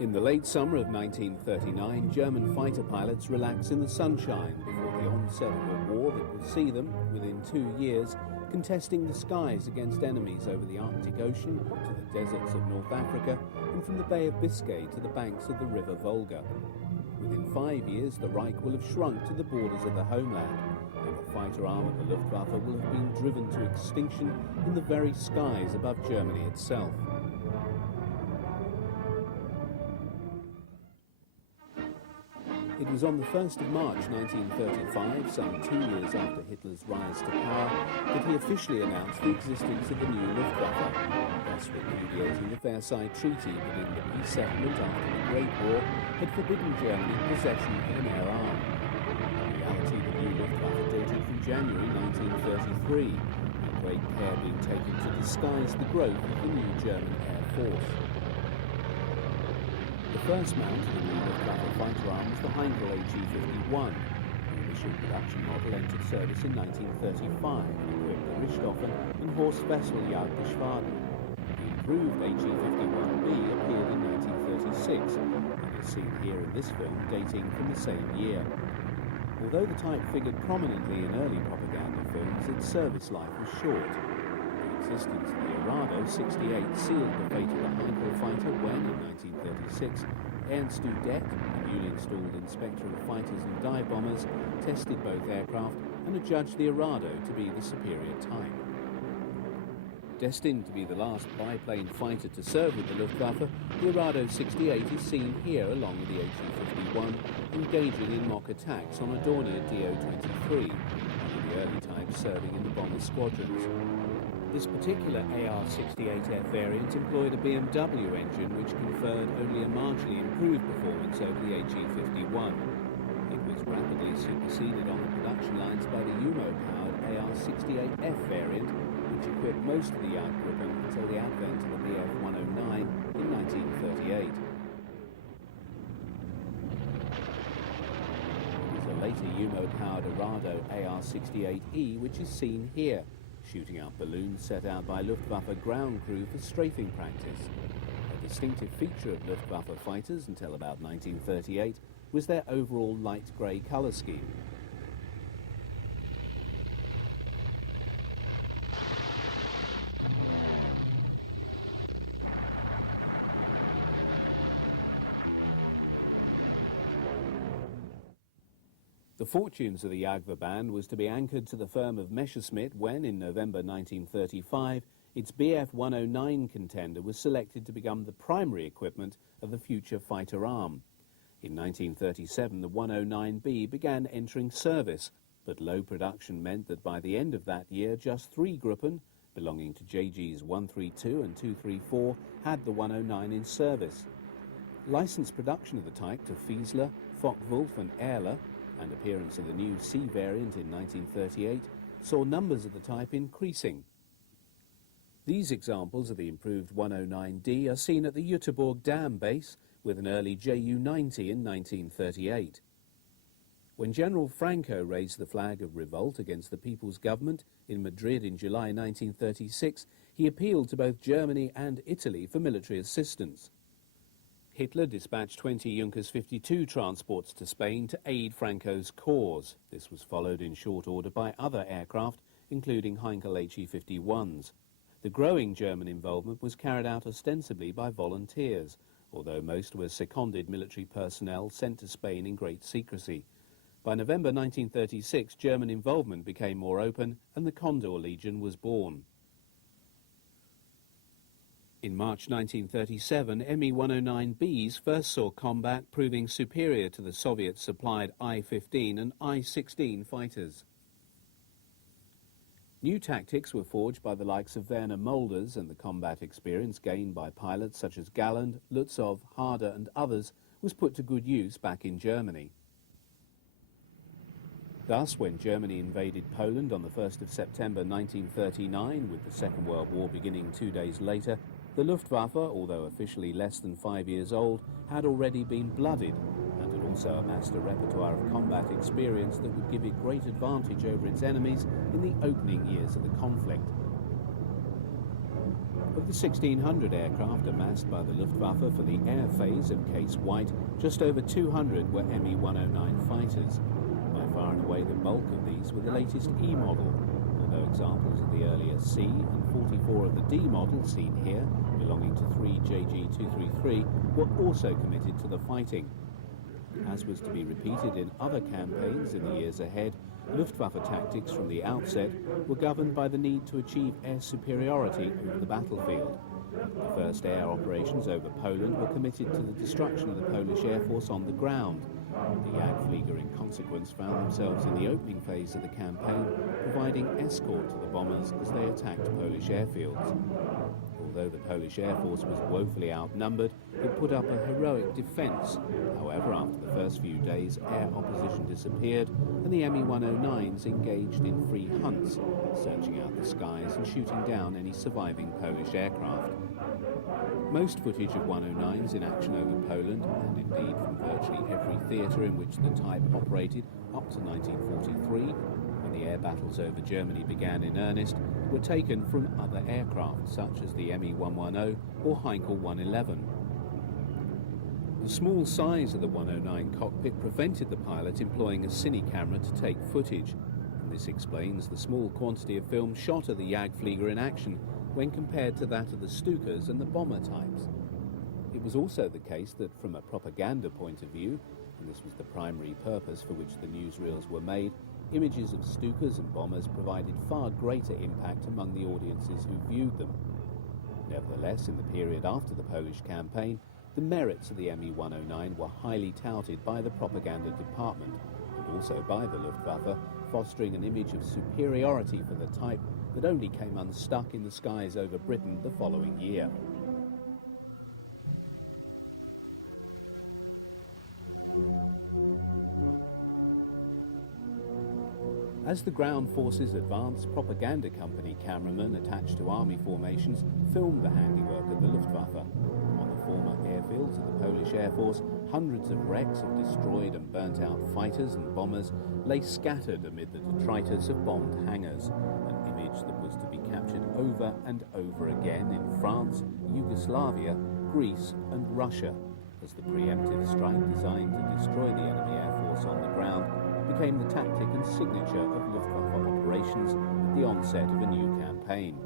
In the late summer of 1939, German fighter pilots relax in the sunshine before the onset of a war that will see them, within 2 years, contesting the skies against enemies over the Arctic Ocean to the deserts of North Africa and from the Bay of Biscay to the banks of the River Volga. Within 5 years, the Reich will have shrunk to the borders of the homeland, and the fighter arm of the Luftwaffe will have been driven to extinction in the very skies above Germany itself. It was on the 1st of March 1935, some 2 years after Hitler's rise to power, that he officially announced the existence of the new Luftwaffe, thus repudiating the Versailles Treaty that in the peace settlement after the Great War had forbidden Germany possession of an air arm. In reality, the new Luftwaffe dated from January 1933, with great care being taken to disguise the growth of the new German Air Force. The first mount of the new Luftwaffe fighter arm was the Heinkel HE-51. The initial production model entered service in 1935 and equipped the Richthofen and Horst Wessel Jagdgeschwaden. The improved HE-51B appeared in 1936 and is seen here in this film dating from the same year. Although the type figured prominently in early propaganda films, its service life was short. The existence of the Arado 68 sealed the fate of the Heinkel fighter when, in 1936, Ernst Udet, a newly installed inspector of fighters and dive bombers, tested both aircraft and adjudged the Arado to be the superior type. Destined to be the last biplane fighter to serve with the Luftwaffe, the Arado 68 is seen here along with the HE-51, engaging in mock attacks on a Dornier Do-23, one of the early types serving in the bomber squadrons. This particular AR-68F variant employed a BMW engine which conferred only a marginally improved performance over the HE-51. It was rapidly superseded on the production lines by the Umo-powered AR-68F variant, which equipped most of the Jagdgruppen until the advent of the Bf-109 in 1938. It was a later Umo-powered Arado AR-68E which is seen here, shooting up balloons set out by Luftwaffe ground crew for strafing practice. A distinctive feature of Luftwaffe fighters until about 1938 was their overall light grey colour scheme. The fortunes of the Jagdverband was to be anchored to the firm of Messerschmitt when, in November 1935, its Bf-109 contender was selected to become the primary equipment of the future fighter arm. In 1937, the 109B began entering service, but low production meant that by the end of that year, just 3 Gruppen, belonging to JGs 132 and 234, had the 109 in service. Licensed production of the type to Fiesler, Focke-Wulf and Ehrler, and appearance of the new C variant in 1938, saw numbers of the type increasing. These examples of the improved 109D are seen at the Jüterbog Dam base with an early Ju-90 in 1938. When General Franco raised the flag of revolt against the People's Government in Madrid in July 1936, he appealed to both Germany and Italy for military assistance. Hitler dispatched 20 Junkers 52 transports to Spain to aid Franco's cause. This was followed in short order by other aircraft, including Heinkel HE-51s. The growing German involvement was carried out ostensibly by volunteers, although most were seconded military personnel sent to Spain in great secrecy. By November 1936, German involvement became more open and the Condor Legion was born. In March 1937, Me-109Bs first saw combat, proving superior to the Soviet-supplied I-15 and I-16 fighters. New tactics were forged by the likes of Werner Molders, and the combat experience gained by pilots such as Galland, Lutzov, Harder and others was put to good use back in Germany. Thus, when Germany invaded Poland on the 1st of September 1939, with the Second World War beginning 2 days later, the Luftwaffe, although officially less than 5 years old, had already been blooded and had also amassed a repertoire of combat experience that would give it great advantage over its enemies in the opening years of the conflict. Of the 1,600 aircraft amassed by the Luftwaffe for the air phase of Case White, just over 200 were Me-109 fighters. By far and away the bulk of these were the latest E model, although examples of the earlier C and 44 of the D model seen here, belonging to 3 JG233, were also committed to the fighting. As was to be repeated in other campaigns in the years ahead, Luftwaffe tactics from the outset were governed by the need to achieve air superiority over the battlefield. The first air operations over Poland were committed to the destruction of the Polish Air Force on the ground. The Jagdflieger, in consequence, found themselves in the opening phase of the campaign, providing escort to the bombers as they attacked Polish airfields. Although the Polish Air Force was woefully outnumbered, it put up a heroic defence. However, after the first few days, air opposition disappeared and the Me-109s engaged in free hunts, searching out the skies and shooting down any surviving Polish aircraft. Most footage of 109s in action over Poland, and indeed from virtually every theatre in which the type operated up to 1943, when the air battles over Germany began in earnest, were taken from other aircraft, such as the Me-110 or Heinkel 111. The small size of the 109 cockpit prevented the pilot employing a cine camera to take footage, and this explains the small quantity of film shot of the Jagdflieger in action when compared to that of the Stukas and the bomber types. It was also the case that from a propaganda point of view, and this was the primary purpose for which the newsreels were made, images of Stukas and bombers provided far greater impact among the audiences who viewed them. Nevertheless, in the period after the Polish campaign, the merits of the Me-109 were highly touted by the propaganda department and also by the Luftwaffe, fostering an image of superiority for the type that only came unstuck in the skies over Britain the following year. As the ground forces advanced, propaganda company cameramen attached to army formations filmed the handiwork of the Luftwaffe. On the former airfields of the Polish Air Force, hundreds of wrecks of destroyed and burnt out fighters and bombers lay scattered amid the detritus of bombed hangars, an image that was to be captured over and over again in France, Yugoslavia, Greece and Russia, as the preemptive strike designed to destroy the enemy Air Force on the ground became the tactic and signature of Luftwaffe operations at the onset of a new campaign.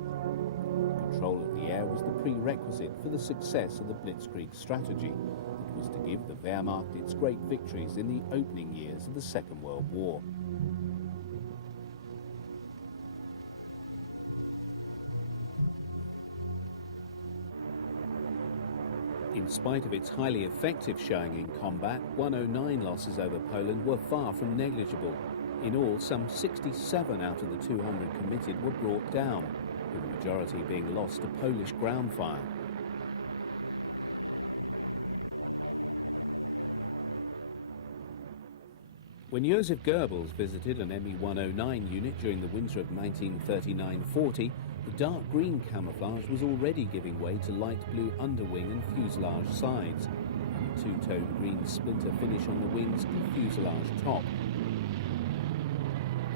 Control of the air was the prerequisite for the success of the Blitzkrieg strategy. It was to give the Wehrmacht its great victories in the opening years of the Second World War. In spite of its highly effective showing in combat, 109 losses over Poland were far from negligible. In all, some 67 out of the 200 committed were brought down, with the majority being lost to Polish ground fire. When Joseph Goebbels visited an Me-109 unit during the winter of 1939-40, the dark green camouflage was already giving way to light blue underwing and fuselage sides, and a two-tone green splinter finish on the wings and fuselage top.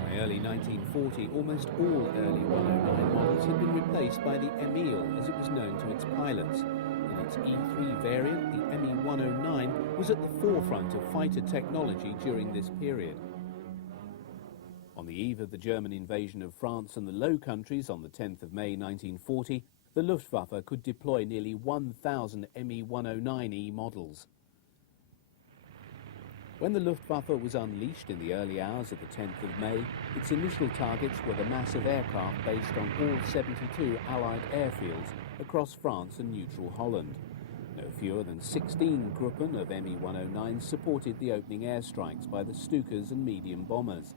By early 1940, almost all early 109 models had been replaced by the Emil, as it was known to its pilots. In its E3 variant, the Me-109 was at the forefront of fighter technology during this period. On the eve of the German invasion of France and the Low Countries on the 10th of May 1940, the Luftwaffe could deploy nearly 1,000 Me-109E models. When the Luftwaffe was unleashed in the early hours of the 10th of May, its initial targets were the massive aircraft based on all 72 Allied airfields across France and neutral Holland. No fewer than 16 Gruppen of Me-109s supported the opening airstrikes by the Stukas and medium bombers.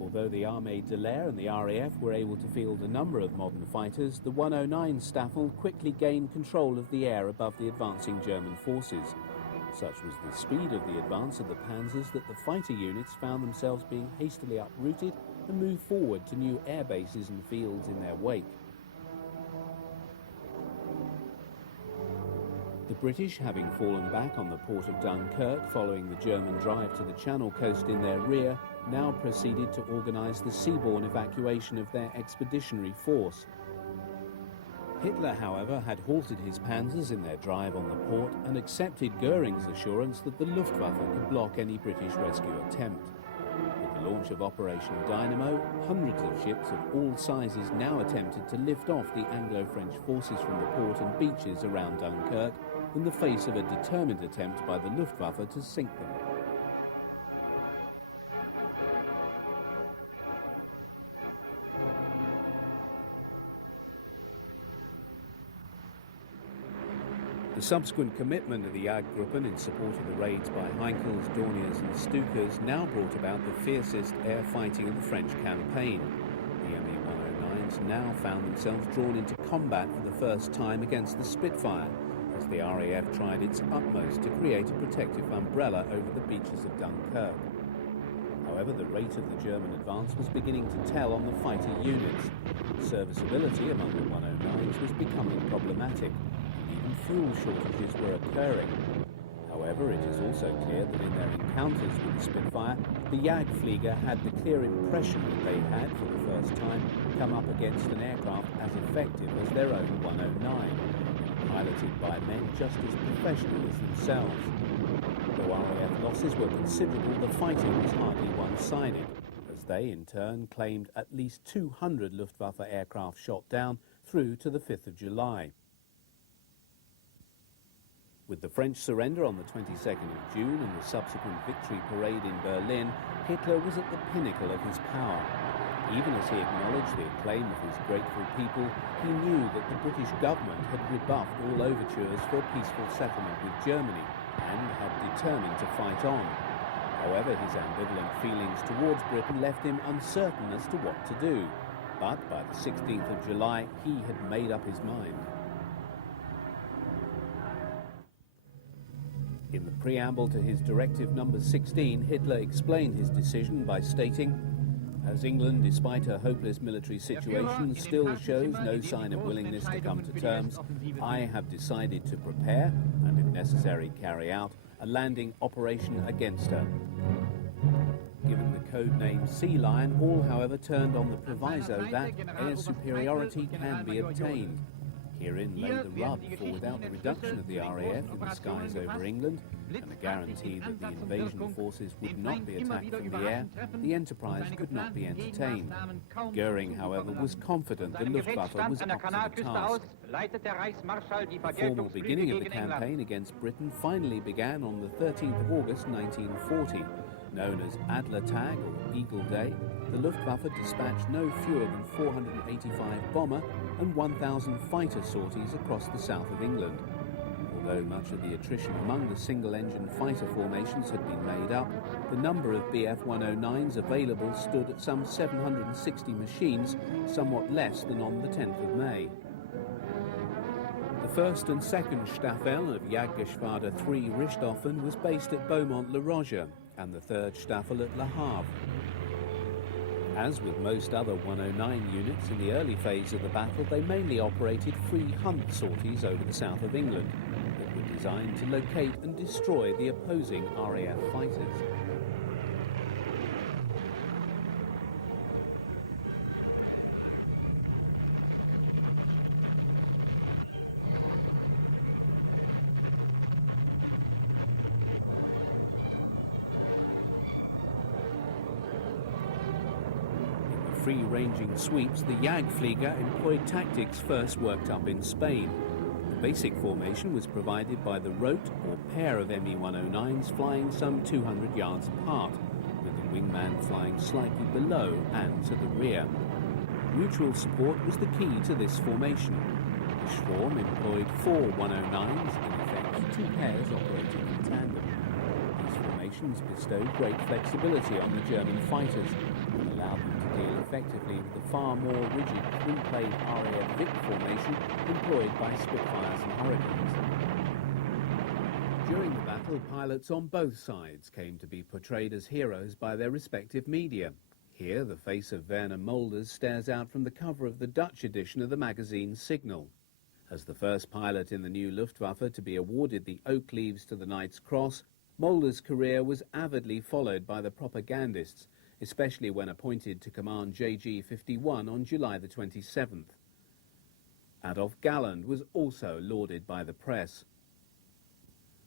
Although the Armée de l'Air and the RAF were able to field a number of modern fighters, the 109 Staffel quickly gained control of the air above the advancing German forces. Such was the speed of the advance of the panzers that the fighter units found themselves being hastily uprooted and moved forward to new air bases and fields in their wake. The British, having fallen back on the port of Dunkirk following the German drive to the Channel coast in their rear, now proceeded to organise the seaborne evacuation of their expeditionary force. Hitler, however, had halted his panzers in their drive on the port and accepted Goering's assurance that the Luftwaffe could block any British rescue attempt. With the launch of Operation Dynamo, hundreds of ships of all sizes now attempted to lift off the Anglo-French forces from the port and beaches around Dunkirk in the face of a determined attempt by the Luftwaffe to sink them. The subsequent commitment of the Jagdgruppen in support of the raids by Heinkels, Dorniers and Stukas now brought about the fiercest air fighting of the French campaign. The Me-109s now found themselves drawn into combat for the first time against the Spitfire, as the RAF tried its utmost to create a protective umbrella over the beaches of Dunkirk. However, the rate of the German advance was beginning to tell on the fighter units. Serviceability among the 109s was becoming problematic. Fuel shortages were occurring. However, it is also clear that in their encounters with the Spitfire, the Jagdflieger had the clear impression that they had, for the first time, come up against an aircraft as effective as their own 109, piloted by men just as professional as themselves. Though RAF losses were considerable, the fighting was hardly one-sided, as they, in turn, claimed at least 200 Luftwaffe aircraft shot down through to the 5th of July. With the French surrender on the 22nd of June and the subsequent victory parade in Berlin, Hitler was at the pinnacle of his power. Even as he acknowledged the acclaim of his grateful people, he knew that the British government had rebuffed all overtures for a peaceful settlement with Germany and had determined to fight on. However, his ambivalent feelings towards Britain left him uncertain as to what to do. But by the 16th of July, he had made up his mind. In the preamble to his Directive Number 16, Hitler explained his decision by stating, "As England, despite her hopeless military situation, still shows no sign of willingness to come to terms, I have decided to prepare, and if necessary carry out, a landing operation against her." Given the code name Sea Lion, all, however, turned on the proviso that air superiority can be obtained. Herein lay the rub, for without the reduction of the RAF in the skies over England, and a guarantee that the invasion forces would not be attacked from the air, the enterprise could not be entertained. Goering, however, was confident the Luftwaffe was up to the task. The formal beginning of the campaign against Britain finally began on the 13th of August 1940. Known as Adler Tag or Eagle Day, the Luftwaffe dispatched no fewer than 485 bomber and 1,000 fighter sorties across the south of England. Although much of the attrition among the single-engine fighter formations had been made up, the number of Bf 109s available stood at some 760 machines, somewhat less than on the 10th of May. The 1st and 2nd Staffel of Jagdgeschwader 3 Richthofen was based at Beaumont-le-Roger, and the 3rd Staffel at Le Havre. As with most other 109 units in the early phase of the battle, they mainly operated free hunt sorties over the south of England that were designed to locate and destroy the opposing RAF fighters. Free-ranging sweeps, the Jagdflieger employed tactics first worked up in Spain. The basic formation was provided by the rote or pair of Me-109s flying some 200 yards apart, with the wingman flying slightly below and to the rear. Mutual support was the key to this formation. The Schwarm employed 4 109s, in effect 2 pairs operating in tandem. These formations bestowed great flexibility on the German fighters and allowed them to deal effectively with the far more rigid twin-plane RAF Vic formation employed by Spitfires and Hurricanes. During the battle, pilots on both sides came to be portrayed as heroes by their respective media. Here, the face of Werner Molders stares out from the cover of the Dutch edition of the magazine Signal. As the first pilot in the new Luftwaffe to be awarded the Oak Leaves to the Knight's Cross, Molders' career was avidly followed by the propagandists, especially when appointed to command JG 51 on July the 27th. Adolf Galland was also lauded by the press.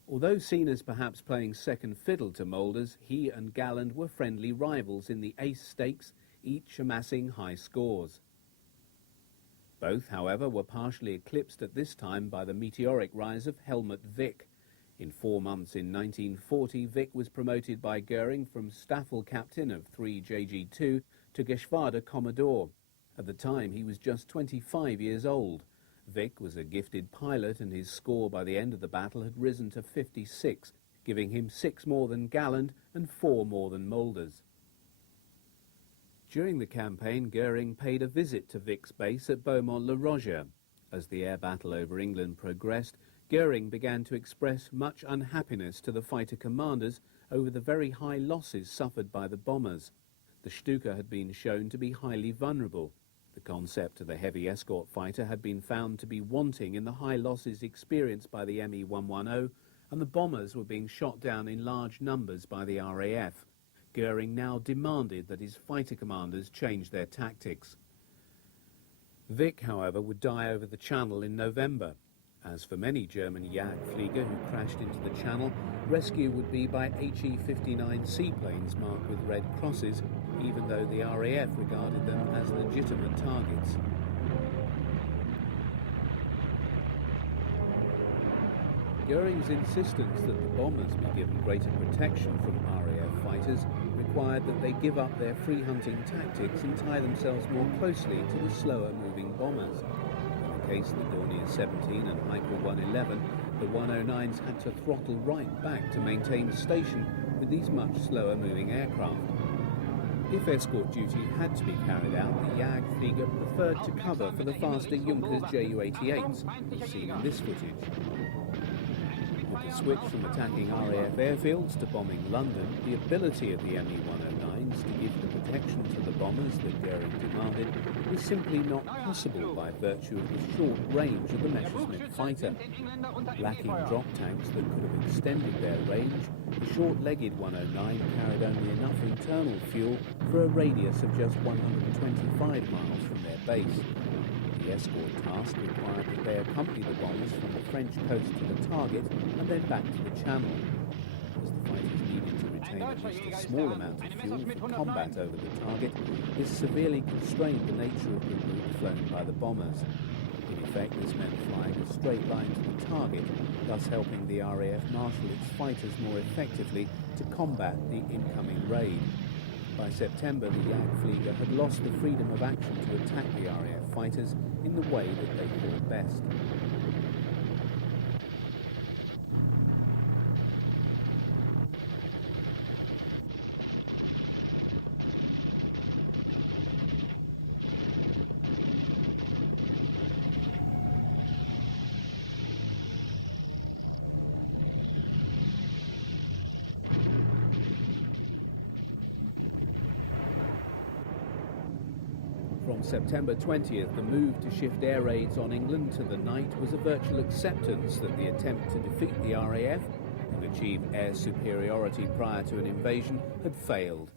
Although seen as perhaps playing second fiddle to Moulders, he and Galland were friendly rivals in the ace stakes, each amassing high scores. Both, however, were partially eclipsed at this time by the meteoric rise of Helmut Wick. In 4 months in 1940, Wick was promoted by Goering from Staffel captain of 3 JG2 to Geschwader Commodore. At the time, he was just 25 years old. Wick was a gifted pilot, and his score by the end of the battle had risen to 56, giving him 6 more than Galland and 4 more than Moulders. During the campaign, Goering paid a visit to Wick's base at Beaumont-le-Roger. As the air battle over England progressed, Goering began to express much unhappiness to the fighter commanders over the very high losses suffered by the bombers. The Stuka had been shown to be highly vulnerable. The concept of the heavy escort fighter had been found to be wanting in the high losses experienced by the Me-110, and the bombers were being shot down in large numbers by the RAF. Goering now demanded that his fighter commanders change their tactics. Wick, however, would die over the Channel in November. As for many German Jagdflieger who crashed into the Channel, rescue would be by HE-59 seaplanes marked with red crosses, even though the RAF regarded them as legitimate targets. Goering's insistence that the bombers be given greater protection from RAF fighters required that they give up their free hunting tactics and tie themselves more closely to the slower-moving bombers. In the case of the Dornier 17 and Heikel 111, the 109s had to throttle right back to maintain station with these much slower-moving aircraft. If escort duty had to be carried out, the Jagdflieger preferred to cover for the faster Junkers Ju-88s, as seen in this footage. With the switch from attacking RAF airfields to bombing London, the ability of the Me-109s to give the protection to the bombers that Goering demanded was simply not possible by virtue of the short range of the Messerschmitt fighter. Lacking drop tanks that could have extended their range, the short-legged 109 carried only enough internal fuel for a radius of just 125 miles from their base. The escort task required that they accompany the bombers from the French coast to the target and then back to the Channel. As the fighters needed to retain at least a small amount of fuel for combat over the target, this severely constrained the nature of the route flown by the bombers. In effect, this meant flying a straight line to the target, thus helping the RAF marshal its fighters more effectively to combat the incoming raid. By September, the Jagdflieger had lost the freedom of action to attack the RAF fighters in the way that they thought best. From September 20th, the move to shift air raids on England to the night was a virtual acceptance that the attempt to defeat the RAF and achieve air superiority prior to an invasion had failed.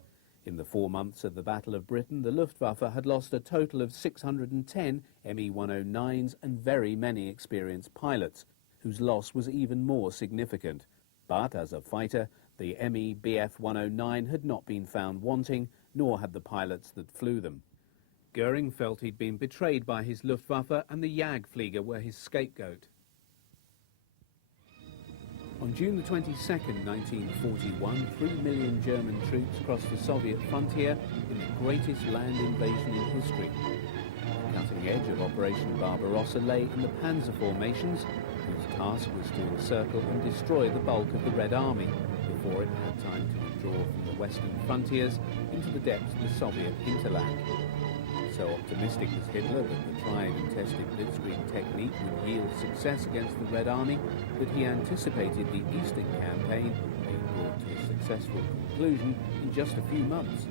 In the 4 months of the Battle of Britain, the Luftwaffe had lost a total of 610 Me-109s and very many experienced pilots, whose loss was even more significant. But as a fighter, the Me-Bf 109 had not been found wanting, nor had the pilots that flew them. Goering felt he'd been betrayed by his Luftwaffe, and the Jagdflieger were his scapegoat. On June the 22nd, 1941, 3 million German troops crossed the Soviet frontier in the greatest land invasion in history. The cutting edge of Operation Barbarossa lay in the panzer formations, whose task was to encircle and destroy the bulk of the Red Army before it had time to withdraw from the western frontiers into the depths of the Soviet hinterland. So optimistic was Hitler that the tried and tested blitzkrieg technique would yield success against the Red Army that he anticipated the Eastern Campaign being brought to a successful conclusion in just a few months.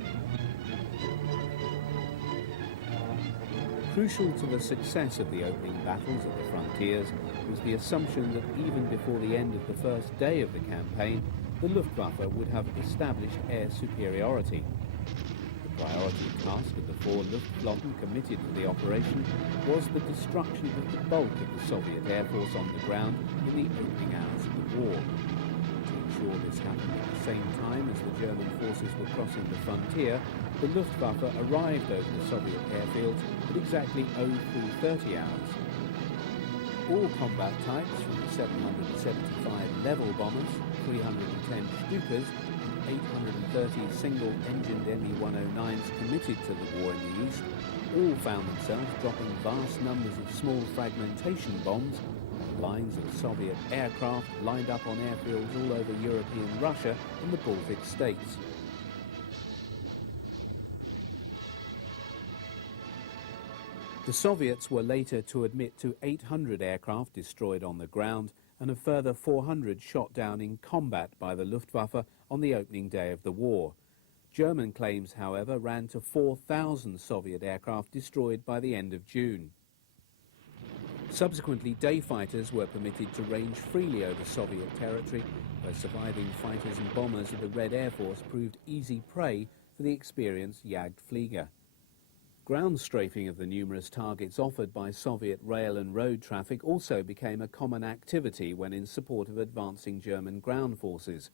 Crucial to the success of the opening battles at the frontiers was the assumption that even before the end of the first day of the campaign, the Luftwaffe would have established air superiority. The priority priority task of the four Luftflotten committed to the operation was the destruction of the bulk of the Soviet Air Force on the ground in the opening hours of the war. To ensure this happened at the same time as the German forces were crossing the frontier, the Luftwaffe arrived over the Soviet airfields at exactly 03:30 hours. All combat types, from the 775 level bombers, 310 Stukas, 830 single-engined Me-109s committed to the war in the east, all found themselves dropping vast numbers of small fragmentation bombs on lines of Soviet aircraft lined up on airfields all over European Russia and the Baltic states. The Soviets were later to admit to 800 aircraft destroyed on the ground and a further 400 shot down in combat by the Luftwaffe on the opening day of the war. German claims, however, ran to 4,000 Soviet aircraft destroyed by the end of June. Subsequently, day fighters were permitted to range freely over Soviet territory, where surviving fighters and bombers of the Red Air Force proved easy prey for the experienced Jagdflieger. Ground strafing of the numerous targets offered by Soviet rail and road traffic also became a common activity when in support of advancing German ground forces.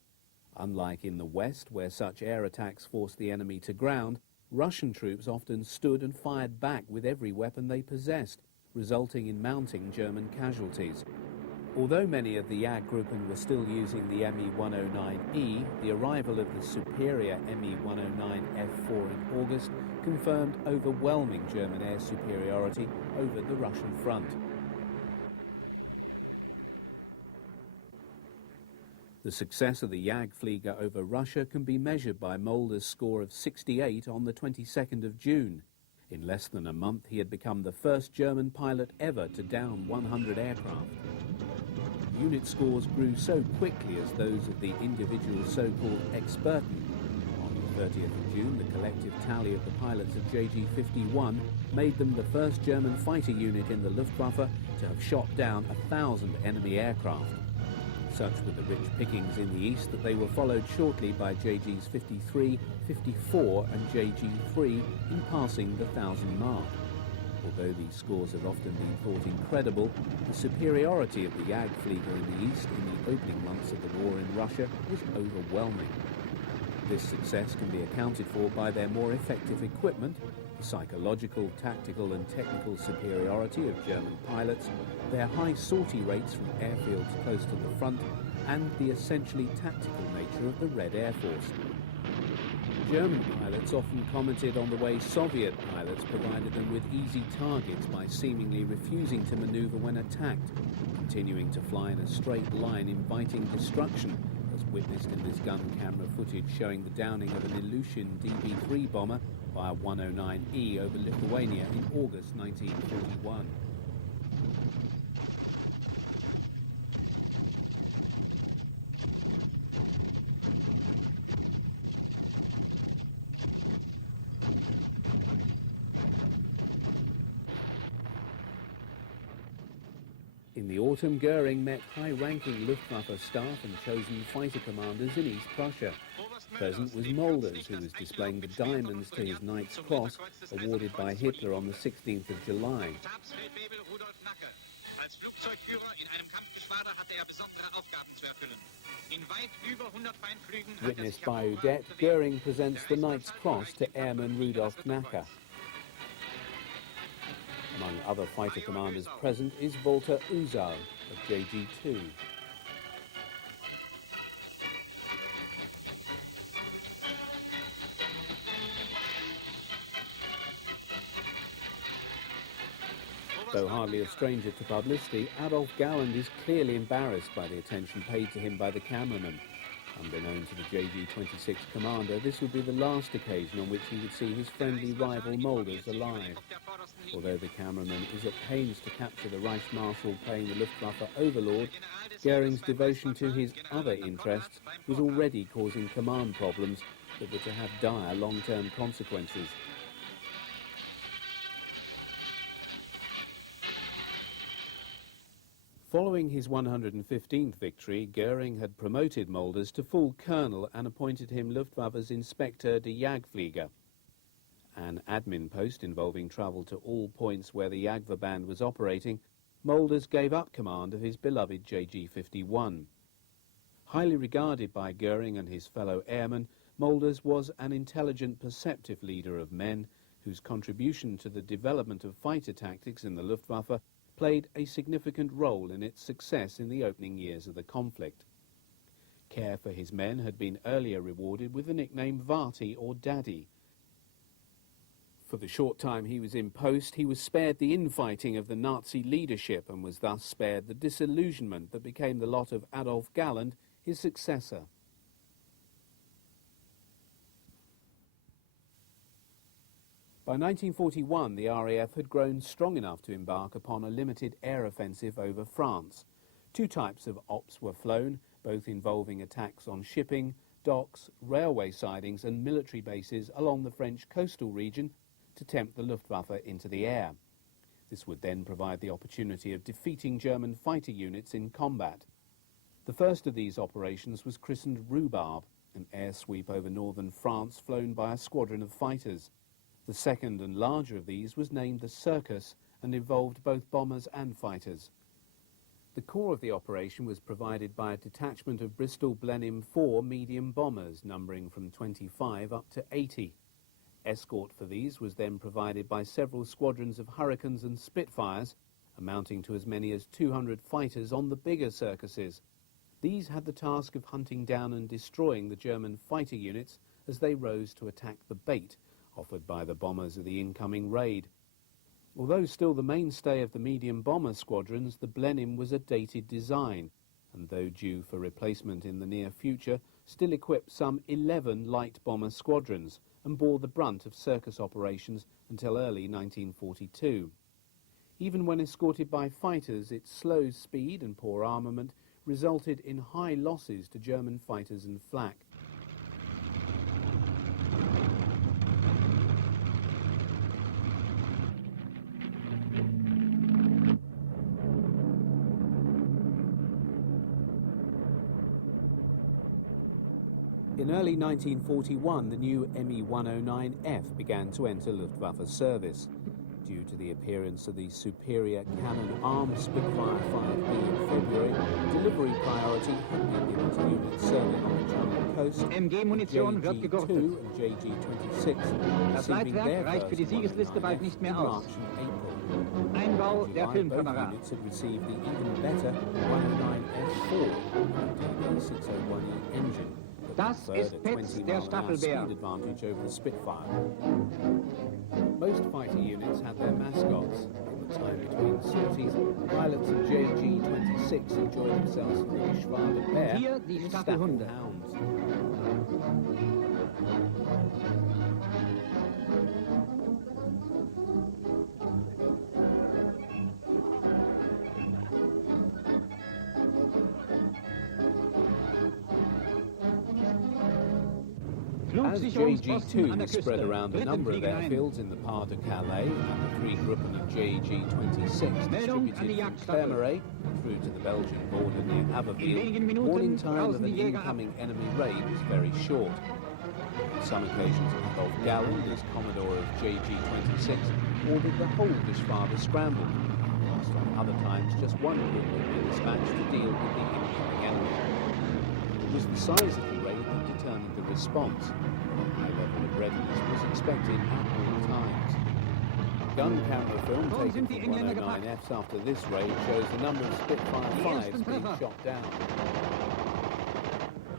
Unlike in the West, where such air attacks forced the enemy to ground, Russian troops often stood and fired back with every weapon they possessed, resulting in mounting German casualties. Although many of the Jagdgruppen were still using the Me-109E, the arrival of the superior Me-109F4 in August confirmed overwhelming German air superiority over the Russian front. The success of the Jagdflieger over Russia can be measured by Mulder's score of 68 on the 22nd of June. In less than a month, he had become the first German pilot ever to down 100 aircraft. Unit scores grew so quickly as those of the individual so-called Experten. On the 30th of June, the collective tally of the pilots of JG-51 made them the first German fighter unit in the Luftwaffe to have shot down 1,000 enemy aircraft. Such were the rich pickings in the east that they were followed shortly by JGs 53, 54 and JG-3 in passing the 1,000 mark. Although these scores have often been thought incredible, the superiority of the Jagdflieger in the east in the opening months of the war in Russia was overwhelming. This success can be accounted for by their more effective equipment, the psychological, tactical and technical superiority of German pilots, their high sortie rates from airfields close to the front, and the essentially tactical nature of the Red Air Force. German pilots often commented on the way Soviet pilots provided them with easy targets by seemingly refusing to maneuver when attacked, continuing to fly in a straight line inviting destruction, as witnessed in this gun camera footage showing the downing of an Ilyushin DB-3 bomber by a 109E over Lithuania in August 1941. In the autumn, Goering met high-ranking Luftwaffe staff and chosen fighter commanders in East Prussia. Present was Mulders, who was displaying the diamonds to his Knight's Cross, awarded by Hitler on the 16th of July. Witnessed by Udet, Goering presents the Knight's Cross to Airman Rudolf Knacker. Among other fighter commanders present is Walter Uzal of JG2. Though hardly a stranger to publicity, Adolf Galland is clearly embarrassed by the attention paid to him by the cameraman. Unbeknown to the JG-26 commander, this would be the last occasion on which he would see his friendly rival Mulders alive. Although the cameraman is at pains to capture the Reichsmarschall playing the Luftwaffe overlord, Goering's devotion to his other interests was already causing command problems that were to have dire long-term consequences. Following his 115th victory, Goering had promoted Mulders to full colonel and appointed him Luftwaffe's Inspector der Jagdflieger. an admin post involving travel to all points where the Jagdverband band was operating, Mulders gave up command of his beloved JG-51. Highly regarded by Goering and his fellow airmen, Mulders was an intelligent, perceptive leader of men whose contribution to the development of fighter tactics in the Luftwaffe played a significant role in its success in the opening years of the conflict. Care for his men had been earlier rewarded with the nickname Vati or Daddy. For the short time he was in post, he was spared the infighting of the Nazi leadership and was thus spared the disillusionment that became the lot of Adolf Galland, his successor. By 1941, the RAF had grown strong enough to embark upon a limited air offensive over France. Two types of ops were flown, both involving attacks on shipping, docks, railway sidings and military bases along the French coastal region to tempt the Luftwaffe into the air. This would then provide the opportunity of defeating German fighter units in combat. The first of these operations was christened Rhubarb, an air sweep over northern France flown by a squadron of fighters. The second and larger of these was named the Circus and involved both bombers and fighters. The core of the operation was provided by a detachment of Bristol Blenheim 4 medium bombers, numbering from 25 up to 80. Escort for these was then provided by several squadrons of Hurricanes and Spitfires, amounting to as many as 200 fighters on the bigger Circuses. These had the task of hunting down and destroying the German fighter units as they rose to attack the bait offered by the bombers of the incoming raid. Although still the mainstay of the medium bomber squadrons, the Blenheim was a dated design, and though due for replacement in the near future, still equipped some 11 light bomber squadrons and bore the brunt of Circus operations until early 1942. Even when escorted by fighters, its slow speed and poor armament resulted in high losses to German fighters and flak. In early 1941, the new Me-109F began to enter Luftwaffe service. Due to the appearance of the superior cannon-armed Spitfire 5B in February, delivery priority had been given to units sailing on the Channel coast. MG-Munition wird gegurtet. and JG-26 Das Leitwerk reicht für die Siegesliste bald nicht mehr aus. Einbau der Filmkamera. Units had received the even better 109F4 DB601E engine. Das ist Petz, der Staffelbär. Advantage over the Spitfire. Most fighter units had their mascots. In the time between sorties, pilots of JG-26 enjoyed themselves for the Geschwader Bear Hier die and Staffelhunde. Hounds. As JG-2 spread around a number of airfields in the Pas de Calais, and the three Gruppen of JG-26 distributed from Clermont through to the Belgian border near Abbeville, warning time of an incoming enemy raid was very short. On some occasions, Adolf Galland, as Commodore of JG-26, ordered the whole Geschwader scrambled, whilst on other times just one group would be dispatched to deal with the incoming enemy. It was the size of the raid that determined the response. A high level of readiness was expected at all times. Gun camera film taken from 109Fs after this raid shows a number of Spitfire 5s being shot down.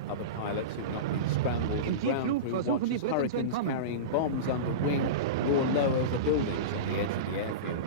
Other pilots who've not been scrambled and ground crew watch as Hurricanes carrying bombs under wing roar low over buildings on the edge of the airfield.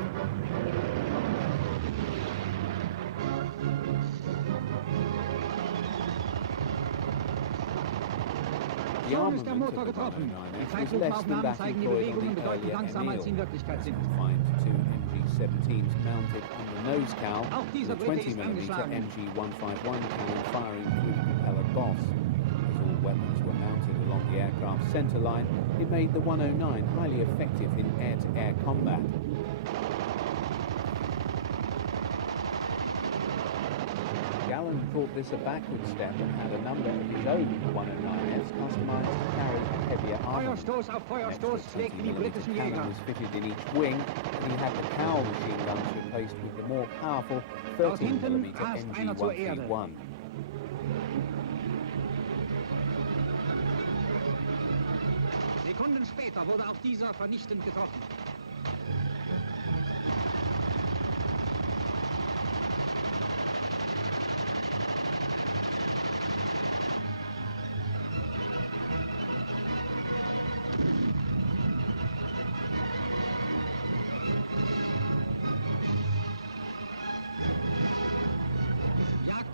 The armament of the 109F was less than that employed on the earlier Emil, confined to two MG-17s mounted on the nose cowl and a 20mm MG-151 cannon firing through the propeller boss. As all weapons were mounted along the aircraft's centre line, it made the 109 highly effective in air-to-air combat. The Galland thought this a backward step and had a number of his own 109s customised to carry heavier armour. Feuerstoß auf Feuerstoß schlägt die britischen Jäger. Was fitted in each wing, and he had the Cow machine guns replaced with the more powerful 13mm MG131. Sekunden später wurde auch dieser vernichtend getroffen.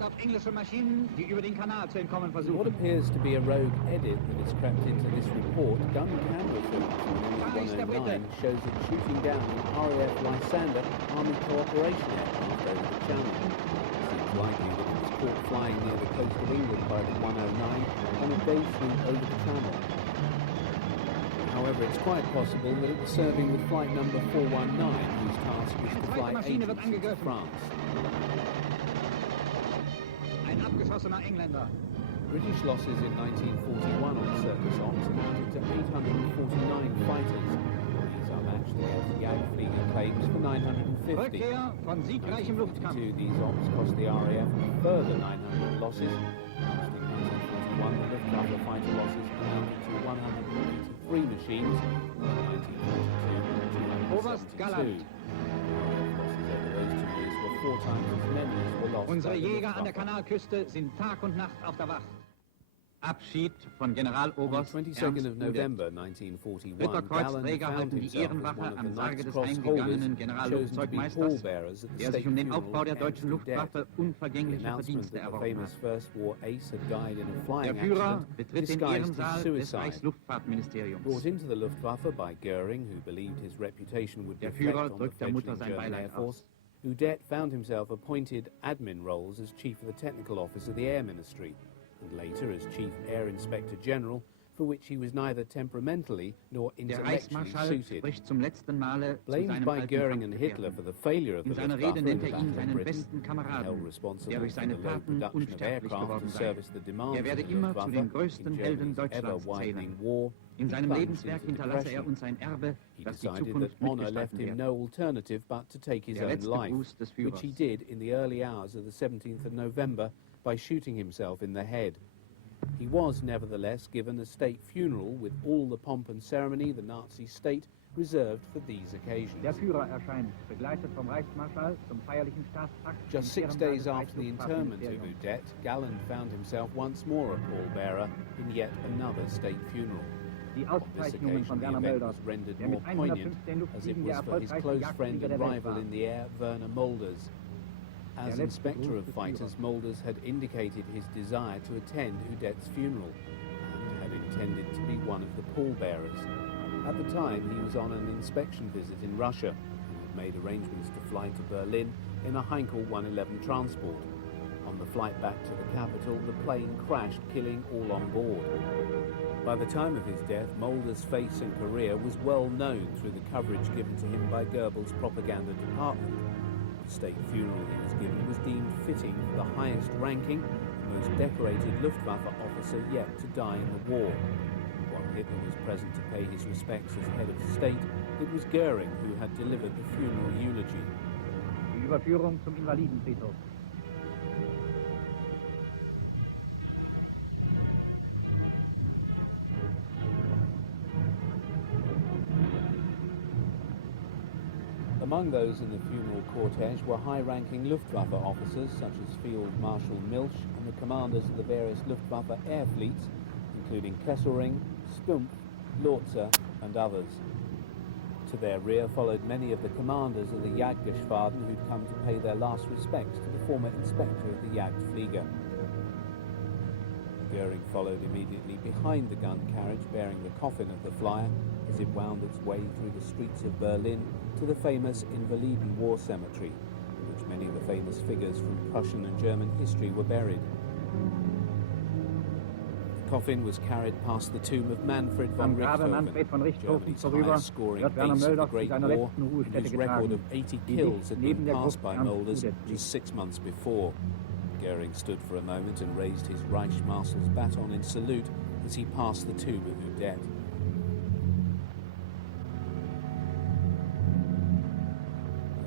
Auf englische Maschinen, die über den Kanal zu entkommen versuchen. What appears to be a rogue edit that has crept into this report, gun camera footage from 109 shows it shooting down an RAF Lysander Army Cooperation aircraft over the channel. It seems likely that it was caught flying near the coast of England by the 109 on a day swoop over the channel. However, it's quite possible that it was serving with flight number 419, whose task was to fly agents into France. Abgeschossener Engländer. British losses in 1941 on Circus Ops amounted to 849 fighters. These are matched against the Jagdflieger claims for 950. Rückkehr von siegreichem Luftkampf. These ops cost the RAF a further 900 losses. Whilst in 1941 the Luftwaffe fighter losses amounted to 183 machines. In 1942, Oberst Galland. Unsere Jäger an der Kanalküste sind Tag und Nacht auf der Wacht. Abschied von Generaloberst On the 22nd of November 1941, Ritterkreuzträger halten die Ehrenwache am Sarge des eingegangenen Generallufzeugmeisters, der sich den Aufbau der deutschen Luftwaffe unvergängliche Verdienste erworben hat. Der Führer betritt den Ehrensaal des Reichsluftfahrtministeriums. Brought into the Luftwaffe by Goering, who believed his reputation would Der Führer reflect on the drückt der Mutter fledgling sein German Air Beileid Force, aus. Udet found himself appointed admin roles as Chief of the Technical Office of the Air Ministry, and later as Chief Air Inspector General, for which he was neither temperamentally nor Der intellectually Reichsmarschall suited. spricht zum letzten Male zu Blamed seinem by alten Goering and Hitler Kampfgefährten. for the failure of the In seiner Luftwaffe Rede in nennt the ihn Battle of seinen Britain, besten held Kameraden, responsible der durch for seine the low Taten production of unsterblich aircraft geworden to sei. service the demands Er werde of the immer zu den Luftwaffe größten in Helden Germany's Deutschlands ever-widening zählen. war. In seinem plunged Lebenswerk into hinterlasse er depression. uns ein Erbe, He das die decided that Zukunft honour left mitgestalten him wird. no alternative but to take his Der own letzte life, Gruß des which he Führers. did in the early hours of the 17th of November by shooting himself in the head. He was nevertheless given a state funeral with all the pomp and ceremony the Nazi state reserved for these occasions. Der Führer erscheint, begleitet vom Reichsmarschall zum feierlichen Staatsakt. Just 6 days after the interment of Udet, Galland found himself once more a pallbearer in yet another state funeral. Die On this Auszeichnungen occasion, von the Werner event Mölders, was rendered der more mit poignant 115 as it Luftfliegen der was for his erfolgreichste close friend Jagdflieger and der Welt rival war. in the air, Werner Mulders. As Der letzte Inspector Gruß of des Fighters, Führers. Mulders had indicated his desire to attend Udet's funeral and had intended to be one of the pallbearers. At the time, he was on an inspection visit in Russia and had made arrangements to fly to Berlin in a Heinkel 111 transport. On the flight back to the capital, the plane crashed, killing all on board. By the time of his death, Mulder's face and career was well known through the coverage given to him by Goebbels' propaganda department. The state funeral he was given was deemed fitting for the highest ranking, most decorated Luftwaffe officer yet to die in the war. While Hitler was present to pay his respects as head of state, it was Goering who had delivered the funeral eulogy. Die Überführung zum Invalidenfriedhof. Among those in the funeral cortege were high-ranking Luftwaffe officers such as Field Marshal Milch and the commanders of the various Luftwaffe air fleets, including Kesselring, Stumpf, Lorzer and others. To their rear followed many of the commanders of the Jagdgeschwaden who'd come to pay their last respects to the former inspector of the Jagdflieger. Goering followed immediately behind the gun carriage bearing the coffin of the flyer as it wound its way through the streets of Berlin to the famous Invaliden War Cemetery, in which many of the famous figures from Prussian and German history were buried. The coffin was carried past the tomb of Manfred von Am Grabe Richthofen, Manfred von Richthofen Germany's vorüber highest-scoring wird Werner ace of the Mölders zu Great seiner War, letzten and Ruhestätte whose record getragen, of 80 die kills had neben been der passed Gruft by Ernst Mulders Udet liegt. just 6 months before. Goering stood for a moment and raised his Reichsmarshal's baton in salute as he passed the tube of Udette.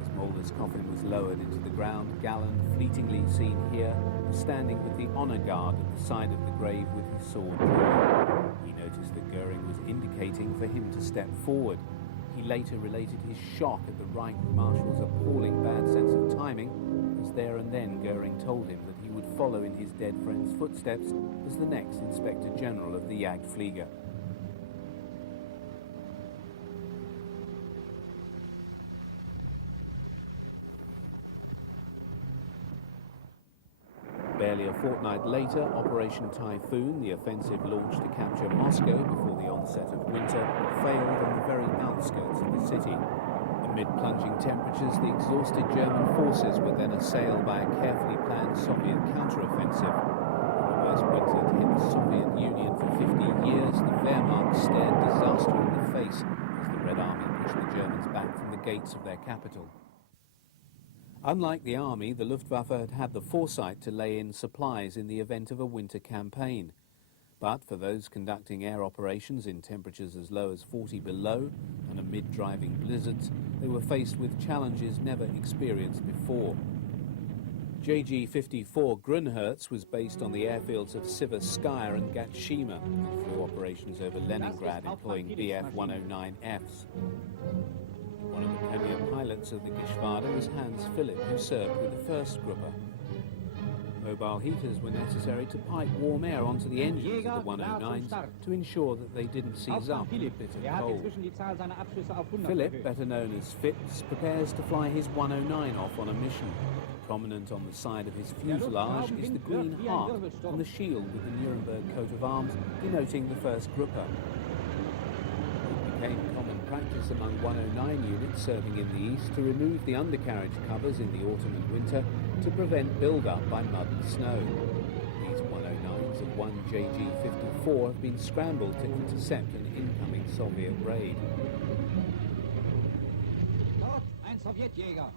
As Mulder's coffin was lowered into the ground, Galland, fleetingly seen here, was standing with the honour guard at the side of the grave with his sword drawn. He noticed that Goering was indicating for him to step forward. He later related his shock at the Reich Marshal's appalling bad sense of timing, as there and then Goering told him that he would follow in his dead friend's footsteps as the next Inspector General of the Jagdflieger. Barely a fortnight later, Operation Typhoon, the offensive launched to capture Moscow before the onset of winter, failed on the very outskirts of the city. Amid plunging temperatures, the exhausted German forces were then assailed by a carefully planned Soviet counteroffensive. In the worst winter to hit the Soviet Union for 50 years, the Wehrmacht stared disaster in the face as the Red Army pushed the Germans back from the gates of their capital. Unlike the army, the Luftwaffe had had the foresight to lay in supplies in the event of a winter campaign. But for those conducting air operations in temperatures as low as 40 below and amid driving blizzards, they were faced with challenges never experienced before. JG-54 Grunherz was based on the airfields of Siverskaya and Gatshima and flew operations over Leningrad employing Bf-109Fs. One of the premier pilots of the Geschwader was Hans Philipp, who served with the first Gruppe. Mobile heaters were necessary to pipe warm air onto the engines of the 109s to ensure that they didn't seize up in the bitter cold. Philipp, better known as Fitz, prepares to fly his 109 off on a mission. Prominent on the side of his fuselage is the green heart and the shield with the Nuremberg coat of arms denoting the first Gruppe. It became common practice among 109 units serving in the east to remove the undercarriage covers in the autumn and winter to prevent build-up by mud and snow. These 109s of 1 JG-54 have been scrambled to intercept an incoming Soviet raid. Dort, ein Sowjetjäger.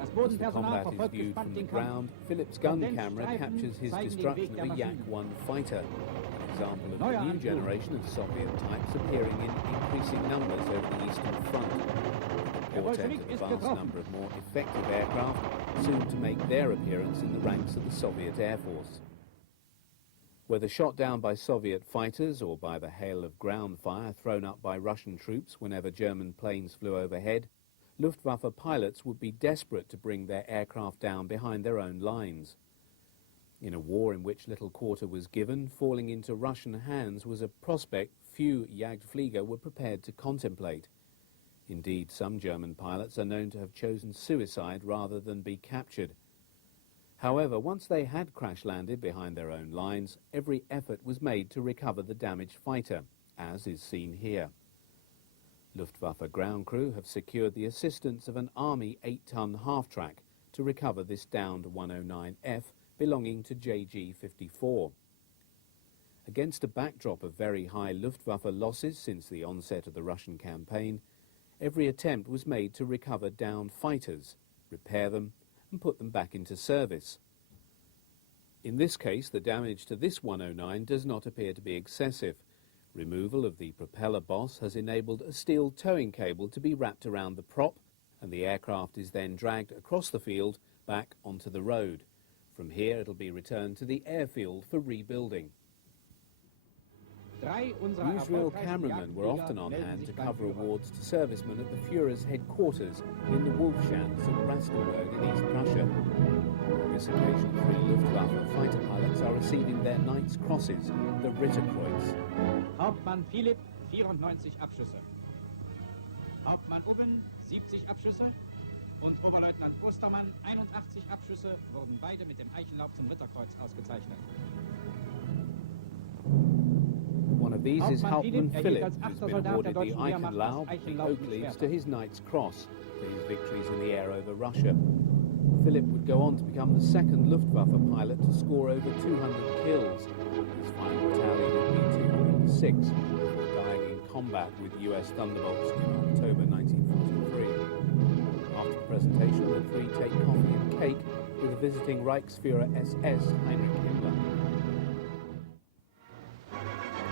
As the combat is viewed from the ground, Philip's gun camera captures his destruction of a Yak-1 fighter, an example of the new generation of Soviet types appearing in increasing numbers over the Eastern Front. The portent of a vast number of more effective aircraft soon to make their appearance in the ranks of the Soviet Air Force. Whether shot down by Soviet fighters or by the hail of ground fire thrown up by Russian troops whenever German planes flew overhead, Luftwaffe pilots would be desperate to bring their aircraft down behind their own lines. In a war in which little quarter was given, falling into Russian hands was a prospect few Jagdflieger were prepared to contemplate. Indeed, some German pilots are known to have chosen suicide rather than be captured. However, once they had crash-landed behind their own lines, every effort was made to recover the damaged fighter, as is seen here. Luftwaffe ground crew have secured the assistance of an Army 8-ton half-track to recover this downed 109F belonging to JG-54. Against a backdrop of very high Luftwaffe losses since the onset of the Russian campaign, every attempt was made to recover downed fighters, repair them, and put them back into service. In this case, the damage to this 109 does not appear to be excessive. Removal of the propeller boss has enabled a steel towing cable to be wrapped around the prop, and the aircraft is then dragged across the field back onto the road. From here it'll be returned to the airfield for rebuilding. Newsreel cameramen were often on hand to cover awards to servicemen at the Führer's headquarters in the Wolfschanz at Rastelberg in East Prussia. On this occasion, 3 Luftwaffe fighter pilots are receiving their Knight's Crosses, the Ritterkreuz. Hauptmann Philipp, 94 Abschüsse. Hauptmann Ubben, 70 Abschüsse. Und Oberleutnant Ostermann, 81 Abschüsse, wurden beide mit dem Eichenlaub zum Ritterkreuz ausgezeichnet. One of these is Hauptmann Philipp, who's been awarded the Eichenlaub and oak leaves to his Knight's Cross for his victories in the air over Russia. Philipp would go on to become the second Luftwaffe pilot to score over 200 kills. His final tally would be 206, before dying in combat with US Thunderbolts in October 1943. After presentation, the three take coffee and cake with the visiting Reichsführer SS Heinrich Himmler.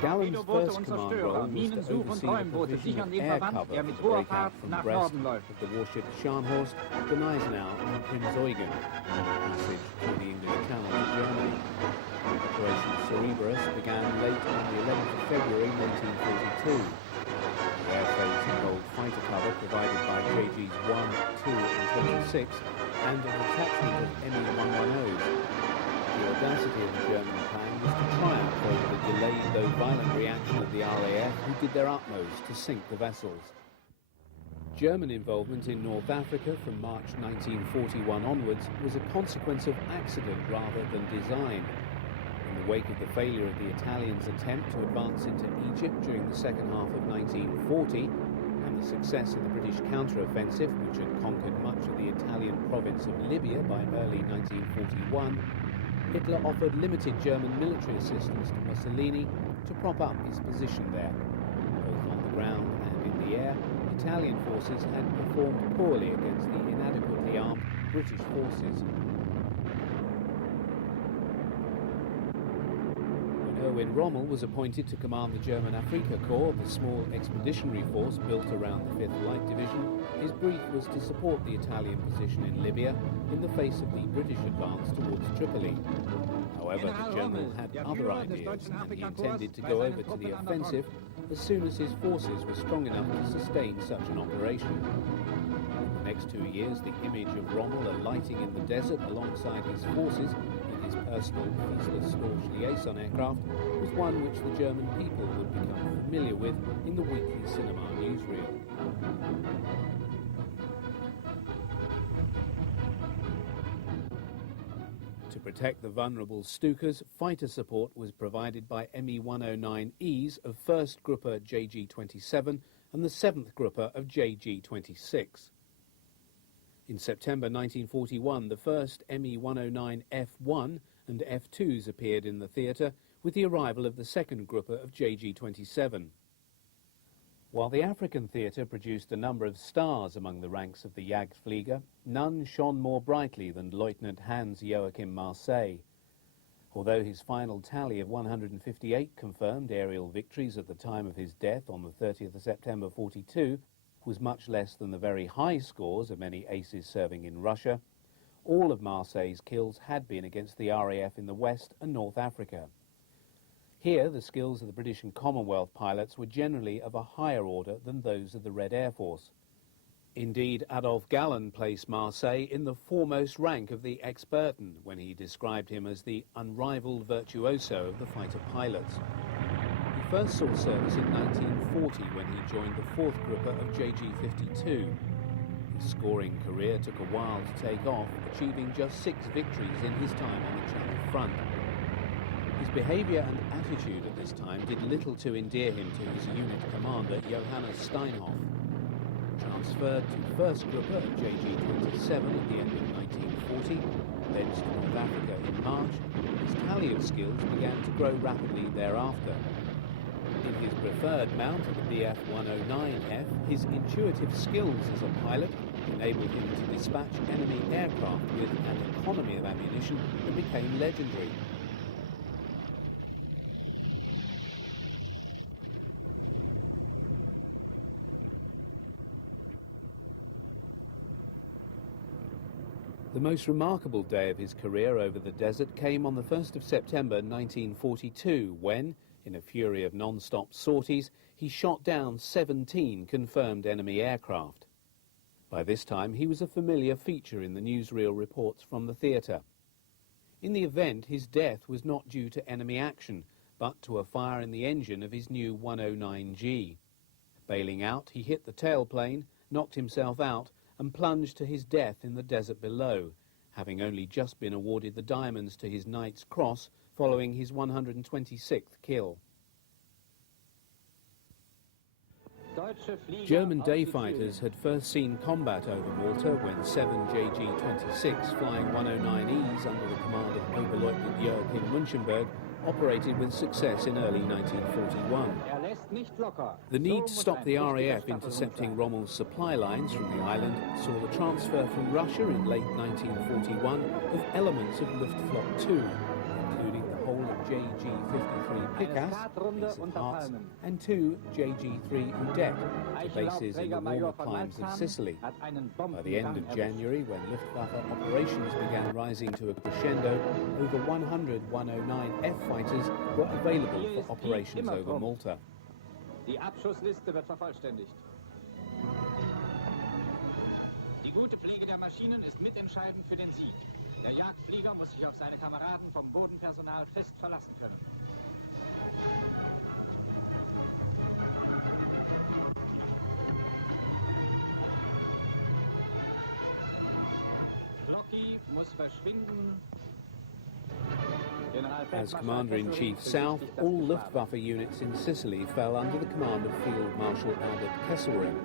Gallen's first command role was to oversee the provision of air cover for the breakout from Brest of the warship Scharnhorst, Gneisenau and Prinz Eugen, passage through the English Channel to Germany. Operation Cerberus began late on the 11th of February 1942. The air freights involved fighter cover provided by JGs 1, 2 and 26 and a detachment of Me-110s. The audacity of the German plan was to triumph over the delayed though violent reaction of the RAF, who did their utmost to sink the vessels. German involvement in North Africa from March 1941 onwards was a consequence of accident rather than design. In the wake of the failure of the Italians' attempt to advance into Egypt during the second half of 1940, and the success of the British counter-offensive, which had conquered much of the Italian province of Libya by early 1941, Hitler offered limited German military assistance to Mussolini to prop up his position there. Both on the ground and in the air, Italian forces had performed poorly against the inadequately armed British forces. Erwin Rommel was appointed to command the German Afrika Korps, the small expeditionary force built around the 5th Light Division. His brief was to support the Italian position in Libya in the face of the British advance towards Tripoli. However, the general had other ideas, and he intended to go over to the offensive as soon as his forces were strong enough to sustain such an operation. In the next 2 years, the image of Rommel alighting in the desert alongside his forces his personal Fiesler-Storch liaison aircraft was one which the German people would become familiar with in the weekly cinema newsreel. To protect the vulnerable Stukas, fighter support was provided by Me-109Es of 1st Gruppe JG-27 and the 7th Gruppe of JG-26. In September 1941, the first Me-109 F1 and F2s appeared in the theatre with the arrival of the 2nd Gruppe of JG-27. While the African theatre produced a number of stars among the ranks of the Jagdflieger, none shone more brightly than Lieutenant Hans Joachim Marseille. Although his final tally of 158 confirmed aerial victories at the time of his death on the 30th of September 42 was much less than the very high scores of many aces serving in Russia, all of Marseille's kills had been against the RAF in the West and North Africa. Here, the skills of the British and Commonwealth pilots were generally of a higher order than those of the Red Air Force. Indeed, Adolf Gallen placed Marseille in the foremost rank of the Experten when he described him as the unrivaled virtuoso of the fighter pilots. He first saw service in 1940 when he joined the 4th Gruppe of JG-52. His scoring career took a while to take off, achieving just 6 victories in his time on the Channel Front. His behaviour and attitude at this time did little to endear him to his unit commander, Johannes Steinhoff. Transferred to 1st Gruppe of JG-27 at the end of 1940, thence to North Africa in March, his tally of skills began to grow rapidly thereafter. In his preferred mount of the Bf-109F, his intuitive skills as a pilot enabled him to dispatch enemy aircraft with an economy of ammunition that became legendary. The most remarkable day of his career over the desert came on the 1st of September 1942 when, in a fury of non-stop sorties, he shot down 17 confirmed enemy aircraft. By this time, he was a familiar feature in the newsreel reports from the theatre. In the event, his death was not due to enemy action, but to a fire in the engine of his new 109G. Bailing out, he hit the tailplane, knocked himself out, and plunged to his death in the desert below, having only just been awarded the diamonds to his Knight's Cross following his 126th kill. German day fighters had first seen combat over Malta when 7 JG-26 flying 109Es under the command of Oberleutnant Joachim Munchenberg operated with success in early 1941. The need to stop the RAF intercepting Rommel's supply lines from the island saw the transfer from Russia in late 1941 of elements of Luftflotte 2, including the whole of JG-53 Pikas, base at Hearts, and 2 JG-3 Udeck, to bases in the warmer climes of Sicily. By the end of January, when Luftwaffe operations began rising to a crescendo, over 100 109F fighters were available for operations over Malta. Die Abschussliste wird vervollständigt. Die gute Pflege der Maschinen ist mitentscheidend für den Sieg. Der Jagdflieger muss sich auf seine Kameraden vom Bodenpersonal fest verlassen können. Focke muss verschwinden. As Commander-in-Chief South, all Luftwaffe units in Sicily fell under the command of Field Marshal Albert Kesselring.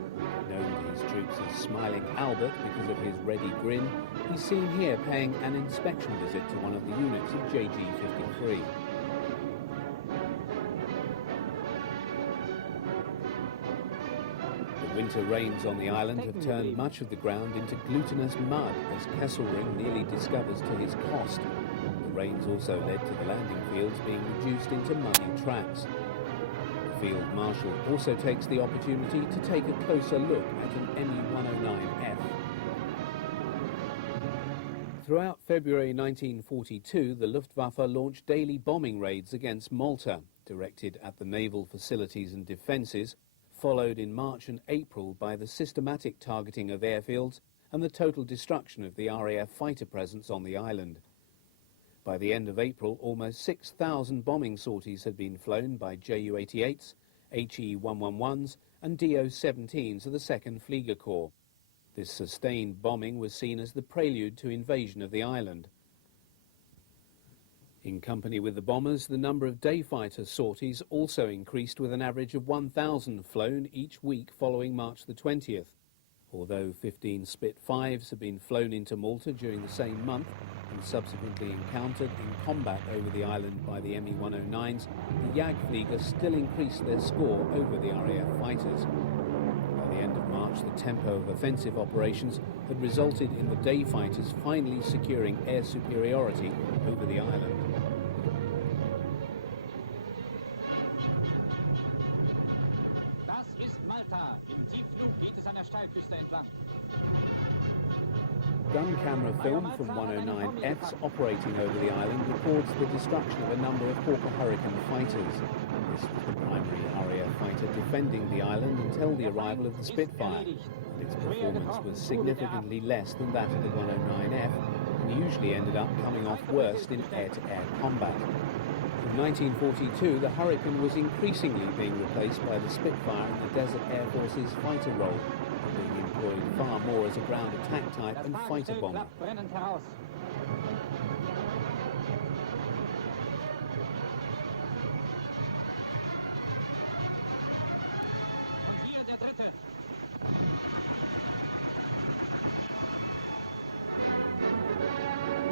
Known to his troops as Smiling Albert because of his ready grin, he's seen here paying an inspection visit to one of the units of JG-53. The winter rains on the island have turned much of the ground into glutinous mud, as Kesselring nearly discovers to his cost. The rains also led to the landing fields being reduced into muddy tracks. The Field Marshal also takes the opportunity to take a closer look at an ME-109F. Throughout February 1942, the Luftwaffe launched daily bombing raids against Malta, directed at the naval facilities and defences, followed in March and April by the systematic targeting of airfields and the total destruction of the RAF fighter presence on the island. By the end of April, almost 6,000 bombing sorties had been flown by Ju-88s, HE-111s and Do-17s of the 2nd Flieger Corps. This sustained bombing was seen as the prelude to invasion of the island. In company with the bombers, the number of day fighter sorties also increased, with an average of 1,000 flown each week following March the 20th. Although 15 Spitfires have been flown into Malta during the same month and subsequently encountered in combat over the island by the ME-109s, the Jagdflieger still increased their score over the RAF fighters. By the end of March, the tempo of offensive operations had resulted in the day fighters finally securing air superiority over the island. Gun camera film from 109Fs operating over the island records the destruction of a number of Hawker Hurricane fighters. This was the primary RAF fighter defending the island until the arrival of the Spitfire. Its performance was significantly less than that of the 109F and usually ended up coming off worst in air-to-air combat. In 1942, the Hurricane was increasingly being replaced by the Spitfire in the Desert Air Force's fighter role, being employed far more as a ground attack type and fighter bomber.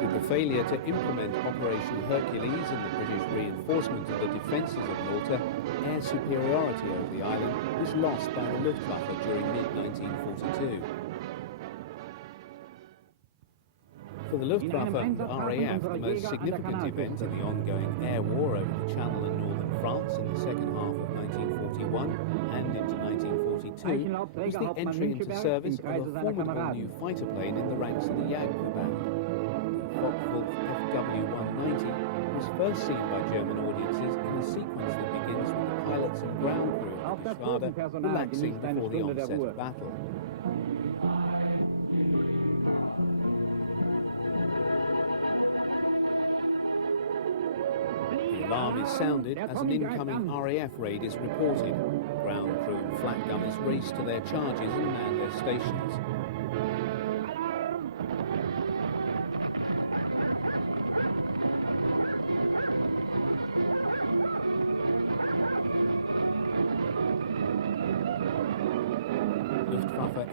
With the failure to implement Operation Hercules and the British reinforcement of the defences of Malta, air superiority over the island was lost by the Luftwaffe during mid-1942. For the Luftwaffe and RAF, the most significant event in the ongoing air war over the Channel and northern France in the second half of 1941 and into 1942 was the entry into service of a formidable new fighter plane in the ranks of the Jagdverband. Focke-Wulf WW2 was first seen by German audiences in a sequence that begins with the pilots and ground crew of the Geschwader relaxing before the onset of battle. The alarm is sounded as an incoming RAF raid is reported. Ground crew and flak gunners race to their charges and man their stations.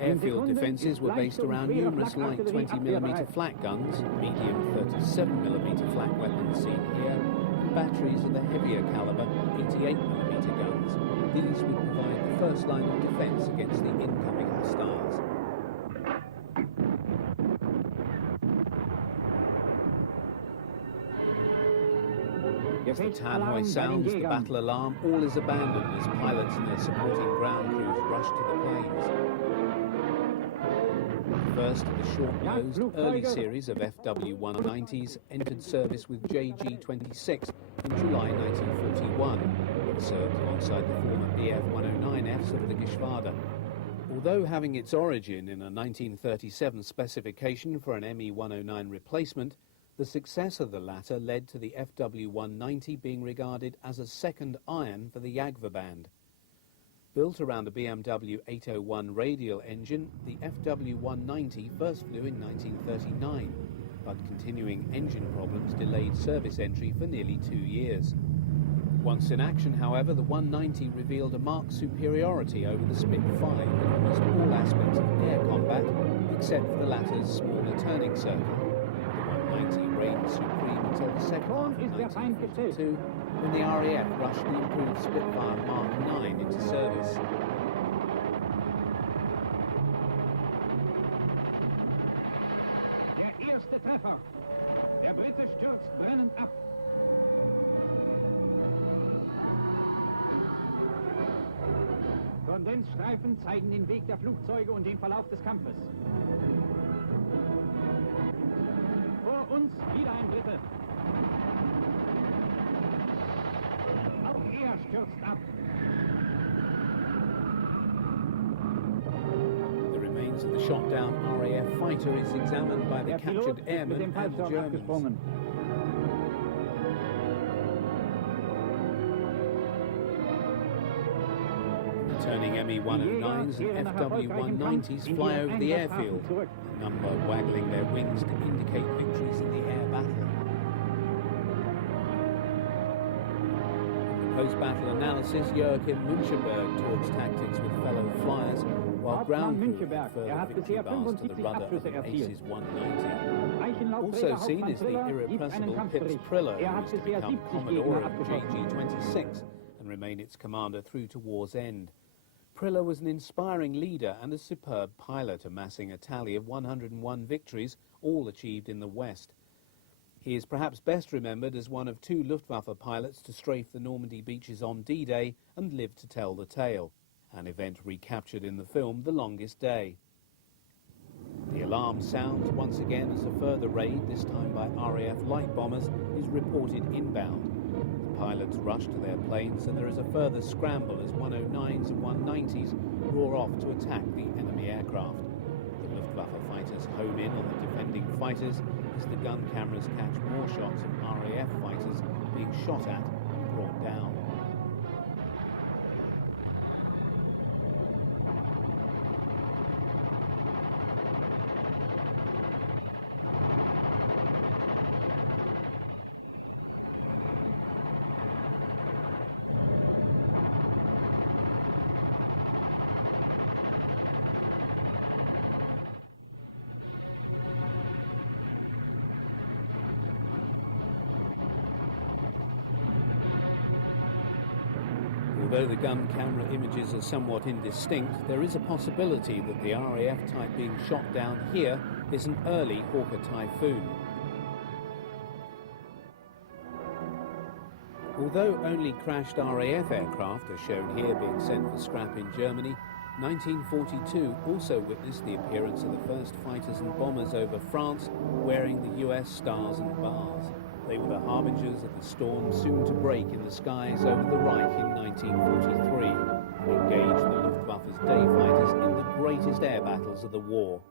Airfield defences were based around numerous light 20mm flak guns, medium 37mm flak weapons seen here, and batteries of the heavier calibre 88mm guns. These would provide the first line of defence against the incoming hostiles. As the tannoy sounds the battle alarm, all is abandoned as pilots and their supporting ground crews rush to the planes. The first of the short-nosed early series of FW-190s entered service with JG-26 in July 1941 and served alongside the former BF-109Fs of the Geschwader. Although having its origin in a 1937 specification for an ME-109 replacement, the success of the latter led to the FW-190 being regarded as a second iron for the Jagdverband band. Built around a BMW 801 radial engine, the FW-190 first flew in 1939, but continuing engine problems delayed service entry for nearly 2 years. Once in action, however, the 190 revealed a marked superiority over the Spitfire in almost all aspects of air combat, except for the latter's smaller turning circle. The 190 reigned supreme until the second half of 1942, when the RAF rushed the improved Spitfire Mark 9 into service. Der erste Treffer. Der Brite stürzt brennend ab. Kondensstreifen zeigen den Weg der Flugzeuge und den Verlauf des Kampfes. Vor uns wieder ein Brite. Auch er stürzt ab. The remains of the shot-down RAF fighter is examined by the captured airmen and Germans. Returning ME-109s and FW-190s fly over the airfield, a number waggling their wings to indicate victories in the air battle. In the post-battle analysis, Joachim Münchenberg talks tactics with fellow flyers, while ground crew had further victory bars to the rudder of an Aces 190. Also seen is the irrepressible Pips Priller, who is to become Commodore of JG-26 and remain its commander through to war's end. Priller was an inspiring leader and a superb pilot, amassing a tally of 101 victories, all achieved in the West. He is perhaps best remembered as one of 2 Luftwaffe pilots to strafe the Normandy beaches on D-Day and live to tell the tale, an event recaptured in the film The Longest Day. The alarm sounds once again as a further raid, this time by RAF light bombers, is reported inbound. Pilots rush to their planes and there is a further scramble as 109s and 190s roar off to attack the enemy aircraft. The Luftwaffe fighters home in on the defending fighters as the gun cameras catch more shots of RAF fighters being shot at and brought down. Although the gun camera images are somewhat indistinct, there is a possibility that the RAF type being shot down here is an early Hawker Typhoon. Although only crashed RAF aircraft are shown here being sent for scrap in Germany, 1942 also witnessed the appearance of the first fighters and bombers over France wearing the US stars and bars. They were the harbingers of the storm soon to break in the skies over the Reich in 1943 and engaged the Luftwaffe's day fighters in the greatest air battles of the war.